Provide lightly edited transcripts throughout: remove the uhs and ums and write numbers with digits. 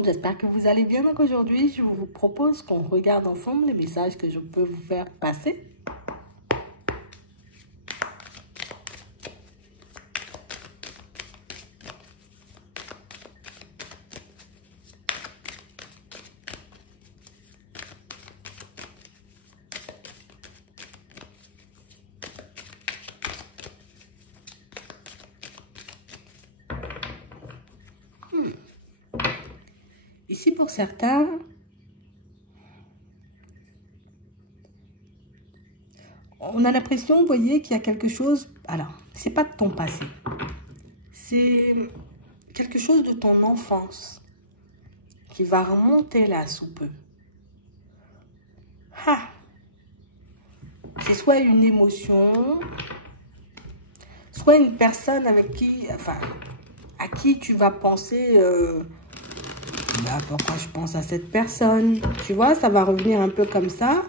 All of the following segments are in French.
monde, j'espère que vous allez bien. Donc aujourd'hui, je vous propose qu'on regarde ensemble les messages que je peux vous faire passer. Ici, pour certains, on a l'impression, vous voyez, qu'il y a quelque chose... Alors, c'est pas de ton passé. C'est quelque chose de ton enfance qui va remonter là sous peu. C'est soit une émotion, soit une personne avec qui... Enfin, à qui tu vas penser... pourquoi je pense à cette personne? Tu vois, ça va revenir un peu comme ça.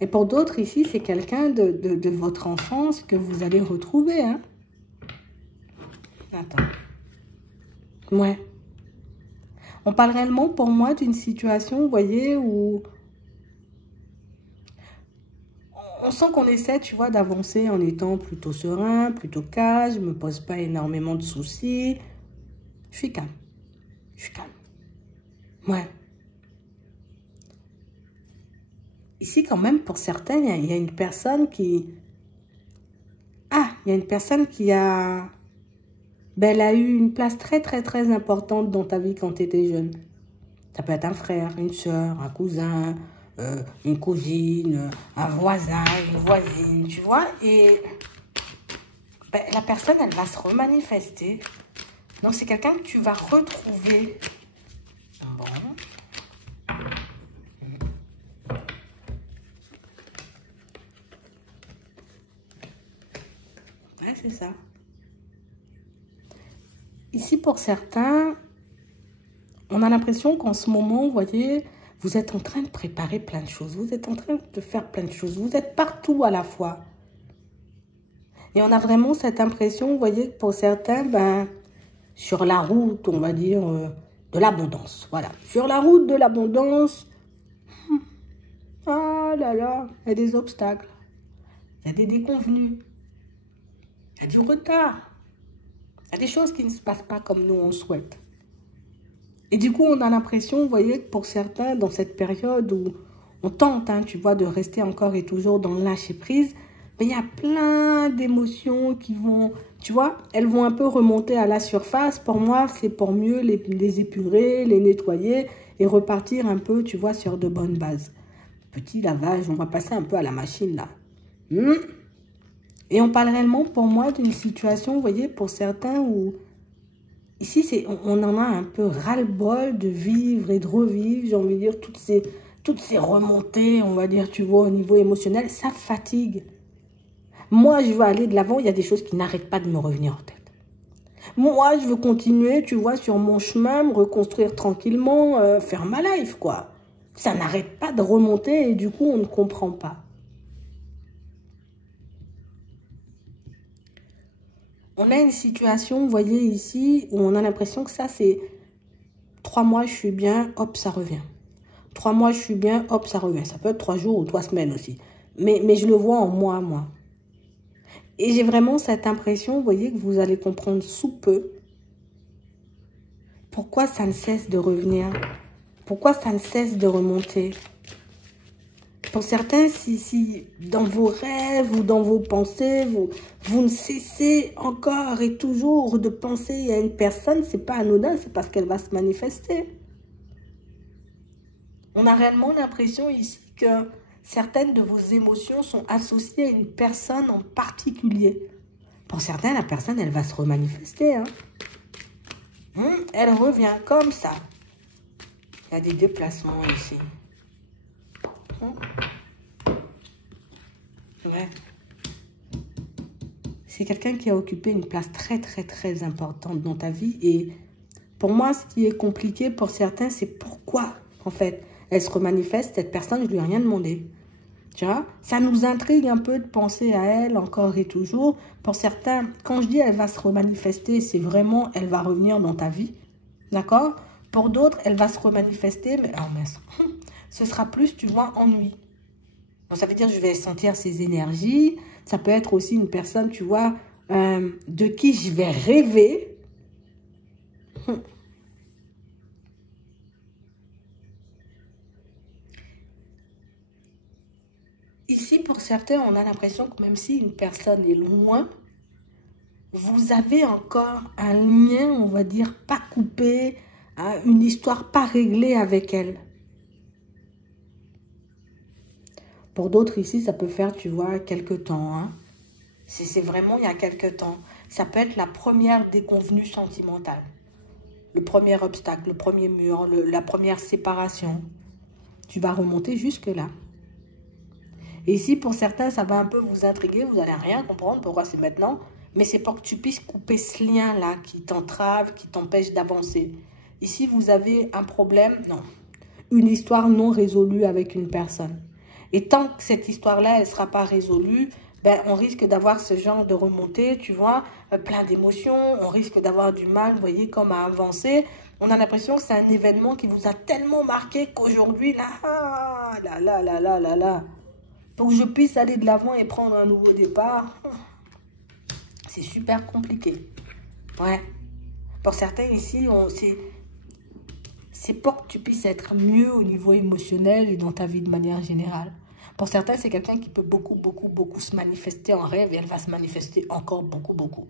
Et pour d'autres, ici, c'est quelqu'un de votre enfance que vous allez retrouver. Hein? Attends. Ouais. On parle réellement, pour moi, d'une situation, vous voyez, où... On sent qu'on essaie, tu vois, d'avancer en étant plutôt serein, plutôt calme. Je ne me pose pas énormément de soucis. Je suis calme. Je suis calme. Ouais. Ici, quand même, pour certains, il y a une personne qui... il y a une personne qui a... elle a eu une place très, très, très importante dans ta vie quand tu étais jeune. Ça peut être un frère, une soeur, un cousin, une cousine, un voisin, une voisine, tu vois. Et la personne, elle va se remanifester. Donc, c'est quelqu'un que tu vas retrouver. Bon. Ouais, c'est ça. Ici, pour certains, on a l'impression qu'en ce moment, vous voyez, vous êtes en train de préparer plein de choses. Vous êtes en train de faire plein de choses. Vous êtes partout à la fois. Et on a vraiment cette impression, vous voyez, que pour certains, sur la route, on va dire, de l'abondance. Voilà. Sur la route de l'abondance, ah là là, il y a des obstacles. Il y a des déconvenus. Il y a du retard. Il y a des choses qui ne se passent pas comme nous on souhaite. Et du coup, on a l'impression, vous voyez, que pour certains, dans cette période où on tente, hein, tu vois, de rester encore et toujours dans le lâcher-prise, il y a plein d'émotions qui vont, tu vois, elles vont un peu remonter à la surface. Pour moi, c'est pour mieux les épurer, les nettoyer et repartir un peu, tu vois, sur de bonnes bases. Petit lavage, on va passer un peu à la machine, là. Et on parle réellement, pour moi, d'une situation, vous voyez, pour certains où... Ici, on en a un peu ras-le-bol de vivre et de revivre, j'ai envie de dire, toutes ces remontées, on va dire, tu vois, au niveau émotionnel, ça fatigue. Moi, je veux aller de l'avant, il y a des choses qui n'arrêtent pas de me revenir en tête. Moi, je veux continuer, tu vois, sur mon chemin, me reconstruire tranquillement, faire ma life, quoi. Ça n'arrête pas de remonter et du coup, on ne comprend pas. On a une situation, vous voyez ici, où on a l'impression que ça, c'est 3 mois, je suis bien, hop, ça revient. 3 mois, je suis bien, hop, ça revient. Ça peut être 3 jours ou 3 semaines aussi. Mais je le vois en moi, moi. Et j'ai vraiment cette impression, vous voyez, que vous allez comprendre sous peu pourquoi ça ne cesse de revenir. Pourquoi ça ne cesse de remonter. Pour certains, si dans vos rêves ou dans vos pensées, vous ne cessez encore et toujours de penser à une personne, c'est pas anodin, c'est parce qu'elle va se manifester. On a réellement l'impression ici que certaines de vos émotions sont associées à une personne en particulier. Pour certains, la personne, elle va se remanifester. Hein. Elle revient comme ça. Il y a des déplacements ici. Ouais. C'est quelqu'un qui a occupé une place très, très, très importante dans ta vie. Et pour moi, ce qui est compliqué pour certains, c'est pourquoi, en fait, elle se remanifeste. Cette personne, je ne lui ai rien demandé. Tu vois, ça nous intrigue un peu de penser à elle encore et toujours. Pour certains, quand je dis elle va se remanifester, c'est vraiment elle va revenir dans ta vie. D'accord? Pour d'autres, elle va se remanifester, mais oh, mince, ce sera plus, tu vois, ennui. Donc, ça veut dire que je vais sentir ses énergies. Ça peut être aussi une personne, tu vois, de qui je vais rêver. Ici, pour certains, on a l'impression que même si une personne est loin, vous avez encore un lien, on va dire, pas coupé, hein, une histoire pas réglée avec elle. Pour d'autres ici, ça peut faire, tu vois, quelques temps. Hein. C'est vraiment il y a quelques temps. Ça peut être la première déconvenue sentimentale. Le premier obstacle, le premier mur, la première séparation. Tu vas remonter jusque-là. Et ici, pour certains, ça va un peu vous intriguer. Vous n'allez rien comprendre pourquoi c'est maintenant. Mais c'est pour que tu puisses couper ce lien-là qui t'entrave, qui t'empêche d'avancer. Ici, vous avez un problème, non. Une histoire non résolue avec une personne. Et tant que cette histoire-là, elle ne sera pas résolue, ben, on risque d'avoir ce genre de remontée, tu vois, plein d'émotions. On risque d'avoir du mal, vous voyez, comme à avancer. On a l'impression que c'est un événement qui vous a tellement marqué qu'aujourd'hui, là, pour que je puisse aller de l'avant et prendre un nouveau départ, c'est super compliqué. Ouais. Pour certains ici, c'est pour que tu puisses être mieux au niveau émotionnel et dans ta vie de manière générale. Pour certains, c'est quelqu'un qui peut beaucoup se manifester en rêve et elle va se manifester encore beaucoup.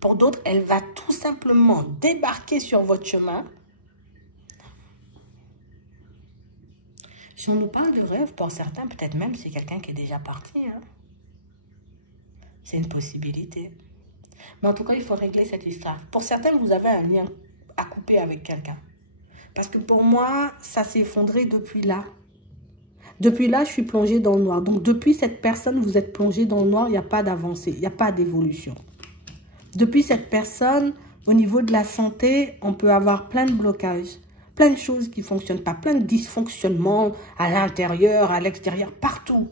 Pour d'autres, elle va tout simplement débarquer sur votre chemin. Si on nous parle de rêve, pour certains, peut-être même c'est quelqu'un qui est déjà parti. Hein. C'est une possibilité. Mais en tout cas, il faut régler cette histoire. Pour certains, vous avez un lien à couper avec quelqu'un. Parce que pour moi, ça s'est effondré depuis là. Depuis là, je suis plongée dans le noir. Donc, depuis cette personne, vous êtes plongé dans le noir, il n'y a pas d'avancée, il n'y a pas d'évolution. Depuis cette personne, au niveau de la santé, on peut avoir plein de blocages, plein de choses qui ne fonctionnent pas, plein de dysfonctionnements à l'intérieur, à l'extérieur, partout.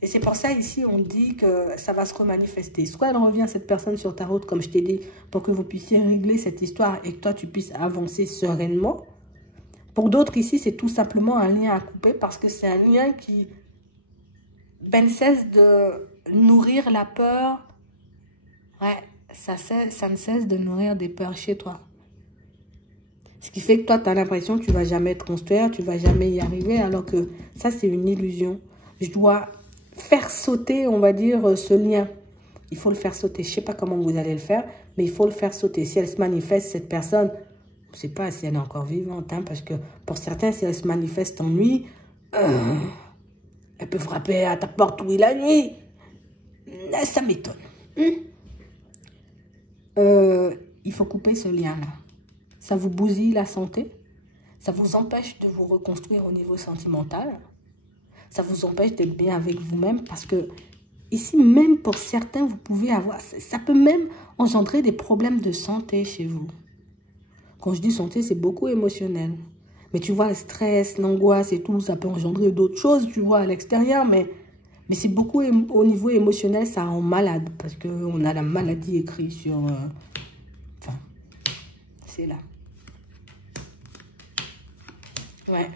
Et c'est pour ça, ici, on dit que ça va se remanifester. Soit elle revient, cette personne, sur ta route, comme je t'ai dit, pour que vous puissiez régler cette histoire et que toi, tu puisses avancer sereinement. Pour d'autres, ici, c'est tout simplement un lien à couper parce que c'est un lien qui cesse de nourrir la peur. Ouais, ça ne cesse de nourrir des peurs chez toi. Ce qui fait que toi, tu as l'impression que tu ne vas jamais te construire, tu ne vas jamais y arriver, alors que ça, c'est une illusion. Je dois faire sauter, on va dire, ce lien. Il faut le faire sauter. Je ne sais pas comment vous allez le faire, mais il faut le faire sauter. Si elle se manifeste, cette personne, je ne sais pas si elle est encore vivante, hein, parce que pour certains, si elle se manifeste en nuit, elle peut frapper à ta porte oui la nuit. Ça m'étonne. Il faut couper ce lien-là. Ça vous bousille la santé. Ça vous empêche de vous reconstruire au niveau sentimental. Ça vous empêche d'être bien avec vous-même parce que ici, même pour certains, vous pouvez avoir... Ça peut même engendrer des problèmes de santé chez vous. Quand je dis santé, c'est beaucoup émotionnel. Mais tu vois, le stress, l'angoisse et tout, ça peut engendrer d'autres choses, tu vois, à l'extérieur. Mais c'est beaucoup au niveau émotionnel, ça rend malade. Parce qu'on a la maladie écrite sur... Enfin, c'est là. Ouais.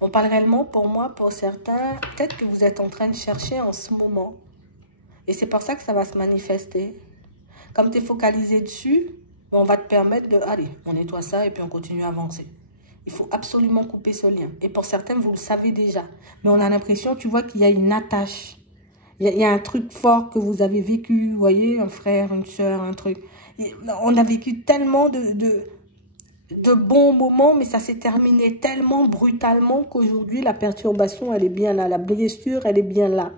On parle réellement, pour moi, pour certains, peut-être que vous êtes en train de chercher en ce moment. Et c'est pour ça que ça va se manifester. Comme tu es focalisé dessus, on va te permettre de... Allez, on nettoie ça et puis on continue à avancer. Il faut absolument couper ce lien. Et pour certains, vous le savez déjà. Mais on a l'impression, tu vois, qu'il y a une attache. Il y a un truc fort que vous avez vécu, vous voyez, un frère, une soeur, un truc. On a vécu tellement de bons moments, mais ça s'est terminé tellement brutalement qu'aujourd'hui, la perturbation, elle est bien là. La blessure, elle est bien là.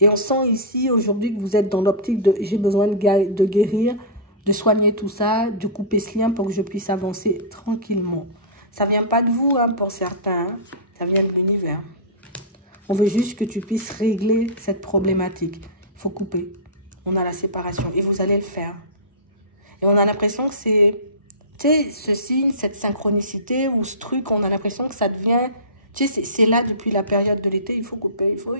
Et on sent ici, aujourd'hui, que vous êtes dans l'optique de « j'ai besoin de guérir », de soigner tout ça, de couper ce lien pour que je puisse avancer tranquillement. Ça ne vient pas de vous, hein, pour certains. Hein. Ça vient de l'univers. On veut juste que tu puisses régler cette problématique. Il faut couper. On a la séparation et vous allez le faire. Et on a l'impression que c'est... Tu sais, ce signe, cette synchronicité ou ce truc, on a l'impression que ça devient... Tu sais, c'est là depuis la période de l'été. Il faut couper, il faut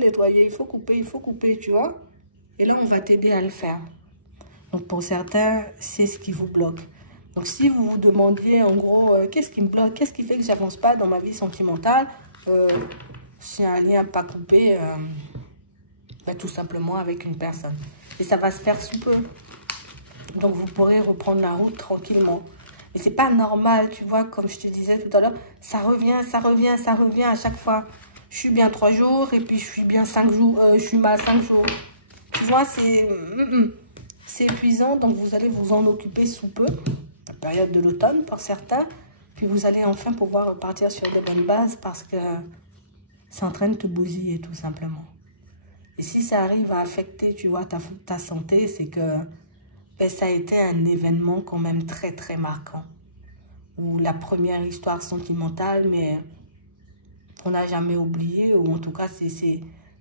nettoyer, il faut couper, tu vois. Et là, on va t'aider à le faire. Donc, pour certains, c'est ce qui vous bloque. Donc, si vous vous demandiez, en gros, qu'est-ce qui me bloque, qu'est-ce qui fait que j'avance pas dans ma vie sentimentale, c'est un lien pas coupé, tout simplement avec une personne. Et ça va se faire sous peu. Donc, vous pourrez reprendre la route tranquillement. Mais c'est pas normal, tu vois, comme je te disais tout à l'heure, ça revient à chaque fois. Je suis bien 3 jours et puis je suis bien 5 jours, je suis mal 5 jours. Tu vois, c'est épuisant, donc vous allez vous en occuper sous peu, la période de l'automne pour certains, puis vous allez enfin pouvoir repartir sur de bonnes bases parce que c'est en train de te bousiller tout simplement. Et si ça arrive à affecter, tu vois, ta santé, c'est que ça a été un événement quand même très très marquant. Ou la première histoire sentimentale, mais on n'a jamais oublié, ou en tout cas,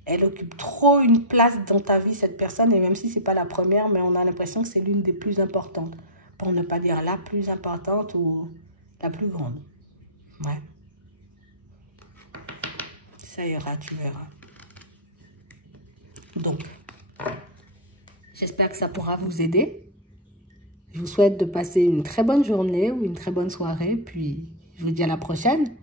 elle occupe trop une place dans ta vie, cette personne, et même si c'est pas la première, mais on a l'impression que c'est l'une des plus importantes, pour ne pas dire la plus importante ou la plus grande. Ouais. Ça ira, tu verras. Donc, j'espère que ça pourra vous aider. Je vous souhaite de passer une très bonne journée ou une très bonne soirée, puis je vous dis à la prochaine.